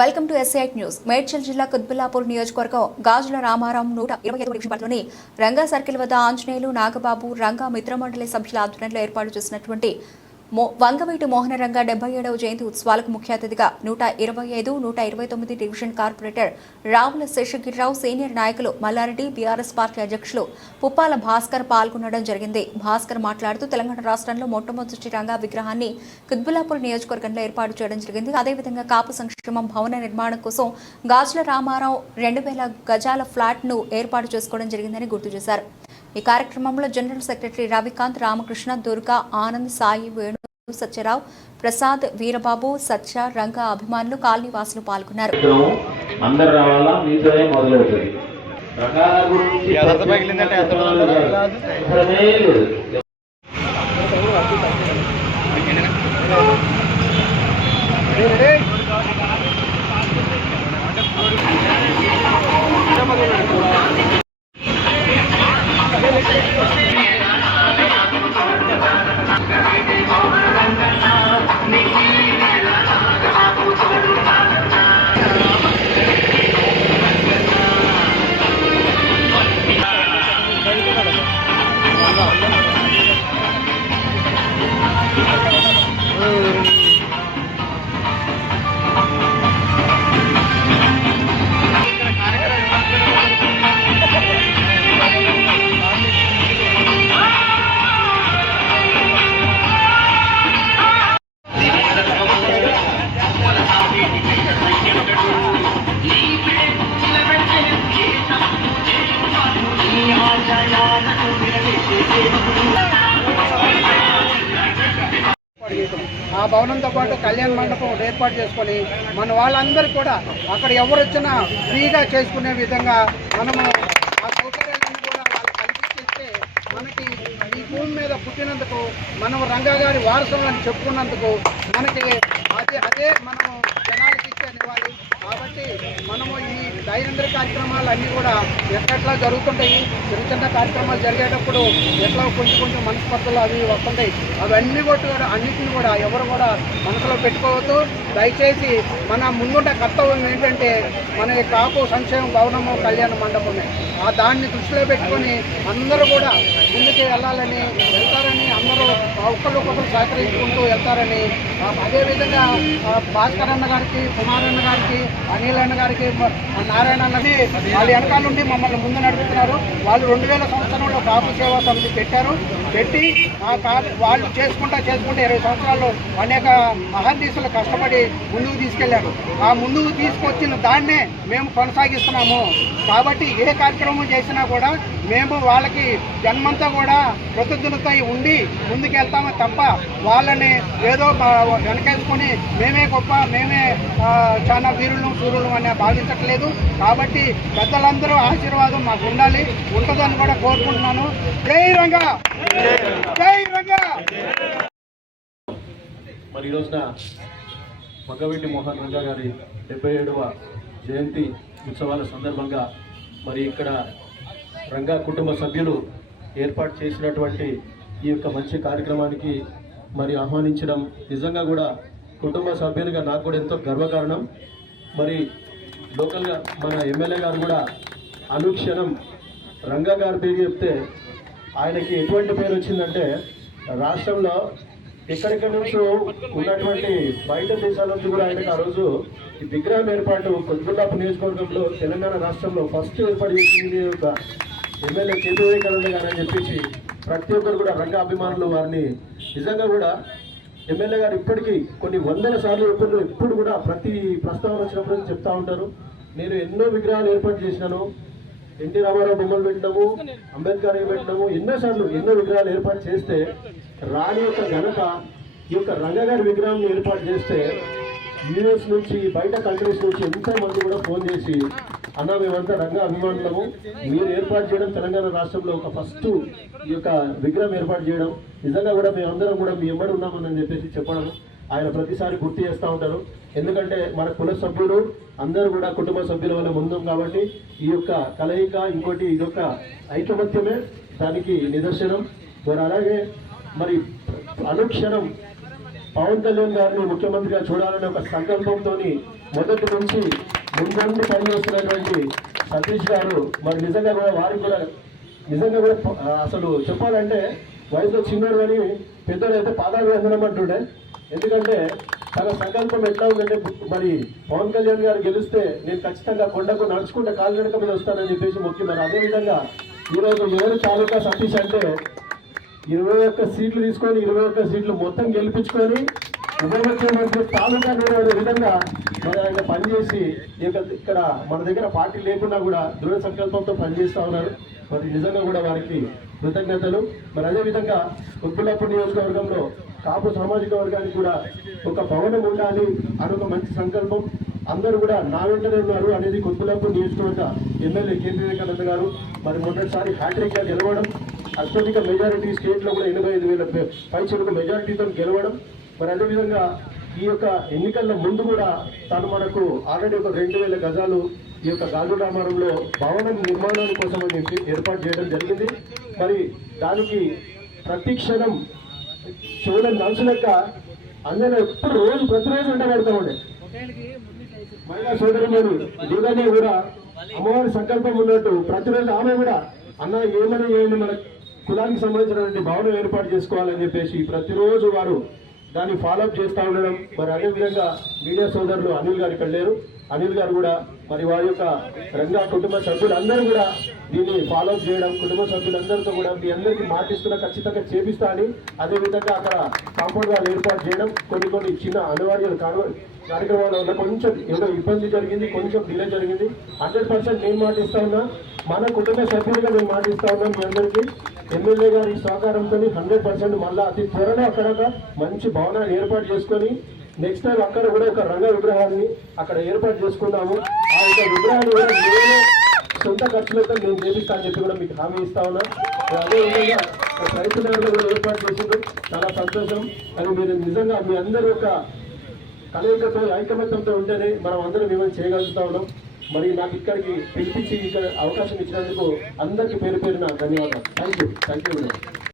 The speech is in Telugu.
Welcome to SI news. Medchal జిల్లా కుత్బుల్లాపూర్ నియోజకవర్గం గాజుల రామారాం 125 డివిజన్ పరిధిలోని రంగా సర్కిల్ వద్ద ఆంజనేయులు, నాగబాబు, రంగా మిత్రమండలి సభ్యుల ఆధ్వర్యంలో ఏర్పాటు చేసినటువంటి వంగవీటి మోహనరంగ 77వ జయంతి ఉత్సవాలకు ముఖ్య అతిథిగా 125, 129 division corporator Ravula Seshagirirao, senior నాయకులు మల్లారెడ్డి, బీఆర్ఎస్ పార్టీ అధ్యక్షులు పుప్పాల భాస్కర్ పాల్గొనడం జరిగింది. భాస్కర్ మాట్లాడుతూ తెలంగాణ రాష్ట్రంలో మొట్టమొదటి రంగా విగ్రహాన్ని కుత్బుల్లాపూర్ నియోజకవర్గంలో ఏర్పాటు చేయడం జరిగింది. అదేవిధంగా కాపు సంక్షేమం భవన నిర్మాణం కోసం గాజుల రామారావు 2000 గజాల ఫ్లాట్ ను ఏర్పాటు చేసుకోవడం జరిగిందని గుర్తు చేశారు. ఈ కార్యక్రమంలో జనరల్ సెక్రటరీ రవికాంత్, రామకృష్ణ, దుర్గా, ఆనంద్, సాయి, వేణు, సత్యరావు, ప్రసాద్, వీరబాబు, సత్య, రంగా అభిమానులు, కాలనీ వాసులు పాల్గొన్నారు. ఆ భవనంతో పాటు కళ్యాణ మండపం ఏర్పాటు చేసుకొని మన వాళ్ళందరూ కూడా అక్కడ ఎవరు వచ్చినా ఫ్రీగా చేసుకునే విధంగా మనము ఆ సౌకర్యాలను కూడా వాళ్ళు కల్పించేస్తే మనకి ఈ భూమి మీద పుట్టినందుకు మనం రంగా గారి వారసులను చెప్పుకున్నందుకు మనకి అదే మనము జనాలకి ఇచ్చే ఇవ్వాలి. కాబట్టి మనము ఈ దైనందిన కార్యక్రమాలన్నీ కూడా ఎట్లా జరుగుతుంటాయి. చిన్న చిన్న కార్యక్రమాలు జరిగేటప్పుడు ఎట్లా కొంచెం మనస్పర్ధలు అవి వస్తుంటాయి. అవన్నీ కూడా అన్నింటిని కూడా ఎవరు కూడా మనసులో పెట్టుకోవద్దు. దయచేసి మన ముందుండే కర్తవ్యం ఏంటంటే మన కాపు సంక్షేమ భవనము కళ్యాణ మండపమే. దాన్ని దృష్టిలో పెట్టుకొని అందరూ కూడా ముందుకు వెళ్తారని అందరూ ఒకరికొకరు సహకరించుకుంటూ వెళ్తారని, అదేవిధంగా భాస్కర్ అన్న గారికి, కుమార్ అన్న గారికి, అనిల్ అన్న గారికి, నారాయణ అన్నది వాళ్ళ వెనకాల నుండి మమ్మల్ని ముందు నడుపుతున్నారు. వాళ్ళు 2000 సంవత్సరంలో కాపు సేవా సమితి పెట్టి వాళ్ళు చేసుకుంటా 20 సంవత్సరాల్లో అనేక మహాదీసులు కష్టపడి ముందుకు తీసుకెళ్లారు. ఆ ముందుకు తీసుకొచ్చిన దాన్నే మేము కొనసాగిస్తున్నాము. కాబట్టి ఏ కార్యక్రమం చేసినా కూడా మేము వాళ్ళకి జన్మంతా కూడా కృతజ్ఞత ఉండి ముందుకెళ్తామే తప్ప వాళ్ళని ఏదో వెనకేసుకొని మేమే గొప్ప, మేమే చాలా వీరులు సూర్యులు అని భావించట్లేదు. కాబట్టి పెద్దలందరూ ఆశీర్వాదం మాకు ఉంటుందని కూడా కోరుకుంటున్నాను. జై రంగా, జై రంగా. మరి ఈ రోజున వంగవీటి మోహన్ రంగా గారి 77వ జయంతి ఉత్సవాల సందర్భంగా మరి ఇక్కడ రంగా కుటుంబ సభ్యులు ఏర్పాటు చేసినటువంటి ఈ యొక్క మంచి కార్యక్రమానికి మరి ఆహ్వానించడం నిజంగా కూడా కుటుంబ సభ్యులుగా నాకు కూడా ఎంతో గర్వకారణం. మరి లోకల్గా మన ఎమ్మెల్యే గారు కూడా అనుక్షణం రంగా గారి పేరు చెప్తే ఆయనకి ఎటువంటి పేరు వచ్చిందంటే రాష్ట్రంలో ఎక్కడెక్కడి నుంచో ఉన్నటువంటి బయట దేశాల నుంచి కూడా ఆయనకు ఆ రోజు ఈ విగ్రహం ఏర్పాటు కుత్బుల్లాపూర్ నియోజకవర్గంలో తెలంగాణ రాష్ట్రంలో ఫస్ట్ ఏర్పాటు చేసింది ఒక ఎమ్మెల్యే కేపీ వివేకానంద గారు అని చెప్పేసి ప్రతి ఒక్కరు కూడా రంగా అభిమానులు వారిని నిజంగా కూడా ఎమ్మెల్యే గారు ఇప్పటికీ కొన్ని వందల సార్లు ఎప్పుడు కూడా ప్రతి ప్రస్తావన వచ్చినప్పుడు చెప్తా ఉంటారు. నేను ఎన్నో విగ్రహాలు ఏర్పాటు చేసినాను, ఎన్టీ రామారావు బొమ్మలు పెట్టినాము, అంబేద్కర్ పెట్టినాము, ఎన్నో విగ్రహాలు ఏర్పాటు చేస్తే రాణి యొక్క ఘనత ఈ యొక్క రంగా గారి విగ్రహాన్ని ఏర్పాటు చేస్తే యూఎస్ నుంచి బయట కంట్రీస్ నుంచి ఎంతోమంది కూడా ఫోన్ చేసి అన్న మేమంతా రంగా అభిమానులము, మీరు ఏర్పాటు చేయడం తెలంగాణ రాష్ట్రంలో ఒక ఫస్ట్ ఈ యొక్క విగ్రహం ఏర్పాటు చేయడం నిజంగా కూడా మేమందరం కూడా మీ ఎమ్మడి ఉన్నామని చెప్పేసి చెప్పడం ఆయన ప్రతిసారి గుర్తు చేస్తూ ఉంటారు. ఎందుకంటే మన కుల సభ్యులు అందరూ కూడా కుటుంబ సభ్యుల వల్ల ముందుం కాబట్టి ఈ యొక్క కలయిక ఇంకోటి ఇదొక ఐకమత్యమే దానికి నిదర్శనం. మరి అలాగే మరి అనుక్షణం పవన్ కళ్యాణ్ గారిని ముఖ్యమంత్రిగా చూడాలనే ఒక సంకల్పంతో మొదటి నుంచి ముందుండి పనిచేస్తున్నటువంటి సతీష్ గారు మరి నిజంగా కూడా వారికి కూడా నిజంగా కూడా అసలు చెప్పాలంటే వయసులో చిన్నోడు కానీ పెద్దోడు అయితే పాదాలు వెందనమంటుండే. ఎందుకంటే తన సంకల్పం ఎట్లా ఉందంటే మరి పవన్ కళ్యాణ్ గారు గెలిస్తే నేను ఖచ్చితంగా కొండకు నడుచుకుంటే కాలినడక మీద వస్తానని చెప్పేసి ముఖ్యం. మరి అదేవిధంగా ఈరోజు ఎవరు తాలూకా సతీష్ అంటే 21 సీట్లు తీసుకొని 21 సీట్లు మొత్తం గెలిపించుకొని ఉప ముఖ్యమంత్రి తాలూకా నిలబడే విధంగా మరి ఆయన పనిచేసి ఇక్కడ మన దగ్గర పార్టీ లేకుండా కూడా దృఢ సంకల్పంతో పనిచేస్తూ ఉన్నారు. మరి నిజంగా కూడా వారికి కృతజ్ఞతలు. మరి అదేవిధంగా కుత్బుల్లాపూర్ నియోజకవర్గంలో కాపు సామాజిక వర్గానికి కూడా ఒక భవనం ఉండాలి అని ఒక మంచి సంకల్పం అందరూ కూడా నా వెంటనే ఉన్నారు అనేది కుత్బుల్లాపూర్ నియోజకవర్గ ఎమ్మెల్యే కేపీ వివేకానంద గారు మరి మొదటిసారి హ్యాట్రిక్గా గెలవడం, అత్యధిక మెజారిటీ స్టేట్లో కూడా 85,000 పైచలకు మెజారిటీతో గెలవడం. మరి అదేవిధంగా ఈ యొక్క ఎన్నికల ముందు కూడా తను మనకు ఆల్రెడీ ఒక 2,000 గజాలు ఈ యొక్క గాజు రామారంలో భవనం నిర్మాణాల కోసం ఏర్పాటు చేయడం జరిగింది. మరి దానికి ప్రతి క్షణం చూడని నలుసు లెక్క అందరూ ఎప్పుడు ప్రతిరోజు వెంట పెడతా ఉండే మహిళా సోదరులు దుర్గాని కూడా అమ్మవారి సంకల్పం ఉన్నట్టు ప్రతిరోజు ఆమె కూడా అన్న ఏమని మన కులానికి సంబంధించినటువంటి భవనం ఏర్పాటు చేసుకోవాలని చెప్పేసి ప్రతిరోజు వారు దాన్ని ఫాలోఅప్ చేస్తూ ఉండడం. మరి అదేవిధంగా మీడియా సోదరులు అనిల్ గారు ఇక్కడ లేరు, అనిల్ గారు కూడా మరి వారి యొక్క రంగా కుటుంబ సభ్యులందరూ కూడా దీన్ని ఫాలోఅప్ చేయడం, కుటుంబ సభ్యులందరితో కూడా మీ అందరికీ మాటిస్తున్నా ఖచ్చితంగా చేపిస్తా అని, అదేవిధంగా అక్కడ కాంపౌండ్ వాళ్ళు ఏర్పాటు చేయడం, కొన్ని చిన్న అనివార్య కార్యక్రమాల వల్ల కొంచెం ఏదో ఇబ్బంది జరిగింది, కొంచెం డిలే జరిగింది. 100% నేను మాటిస్తా ఉన్నా, మన కుటుంబ సభ్యులుగా నేను మాటిస్తా ఉన్నాను మీ అందరికీ. ఎమ్మెల్యే గారి సహకారంతో 100% మళ్ళీ అతి త్వరలో అక్కడ మంచి భవనాన్ని ఏర్పాటు చేసుకొని నెక్స్ట్ టైం అక్కడ కూడా ఒక రంగ విగ్రహాన్ని అక్కడ ఏర్పాటు చేసుకున్నాము. ఆ యొక్క విగ్రహాన్ని కూడా నేను సొంత ఖర్చులతో నేను చేపిస్తా అని చెప్పి కూడా మీకు హామీ ఇస్తా ఉన్నా. అదేవిధంగా రైతు నగర్లో కూడా ఏర్పాటు చేసింది, చాలా సంతోషం. అది మీరు నిజంగా మీ అందరూ ఒక కలయికతో ఐకమత్యంతో ఉంటేనే మనం అందరం మిమ్మల్ని చేయగలుగుతా ఉన్నాం. మరి నాకు ఇక్కడికి పిలిపించి ఇక్కడ అవకాశం ఇచ్చినందుకు అందరికీ పేరు పేరున ధన్యవాదాలు. Thank you.